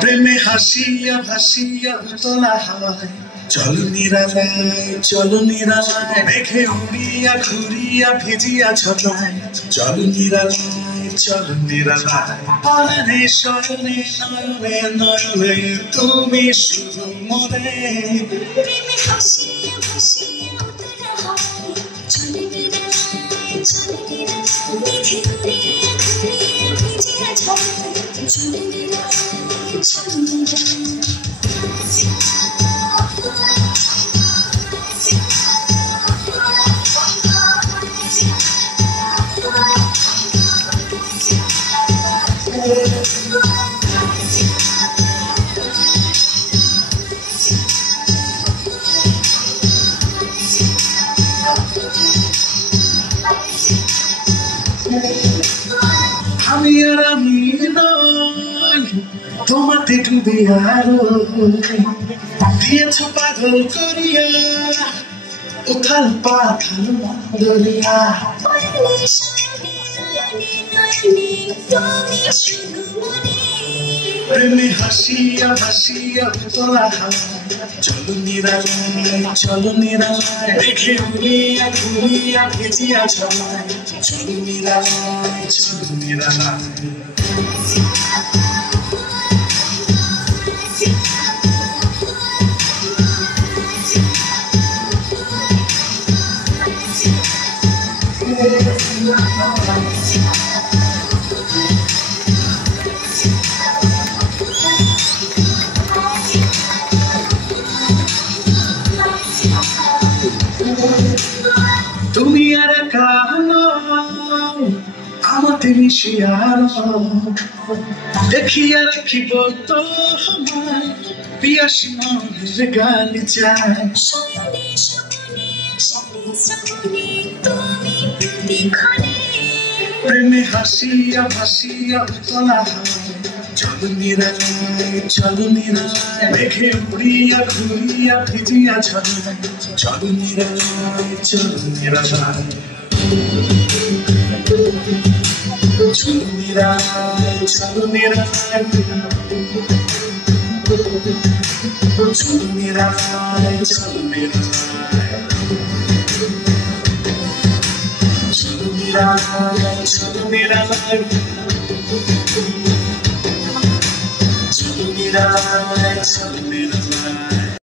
প্রেমে হাসিয়া ভাসিয়া উতলা হাওয়ায় চলো নিরালায় মেঘে উড়িয়া ঘুরিয়া ভিজিয়া ছটায় চলো নিরালায় পরাণে শয়নে নয়নে নয়নে তুমি শুধু মনে প্রেমে হাসিয়া ভাসিয়া উতলা হাওয়ায় চলো নিরালায় মেঘে উড়িয়া ঘুরিয়া ভিজিয়া ছটায় চলো নিরালায় আমি আর আমি নই তোমাতে ডুবে আরো দিয়েছ পাগল করিয়া উথাল পাথাল দরিয়া প্রেমে হাসিয়া ভাসিয়া উতলা হাওয়ায় চলো নিরালায় দেখে উড়িয়া ঘুরিয়া ভিজিয়া ছড়ায় চলো নিরালায় তুমি আর একা নও আমাতে মিশিয়া দেখিয়া রাখিব তো আমায় পিয়াসী মনের গালি চায় প্রেমে হাসিয়া ভাসিয়া উতলা হাওয়ায় চলো নিরালায় মেঘে উড়িয়া ঘুরিয়া ভিজিয়া ছড়ায় চলো নিরালায় চলো নিরালায় Chalo nirai, chalo nirai.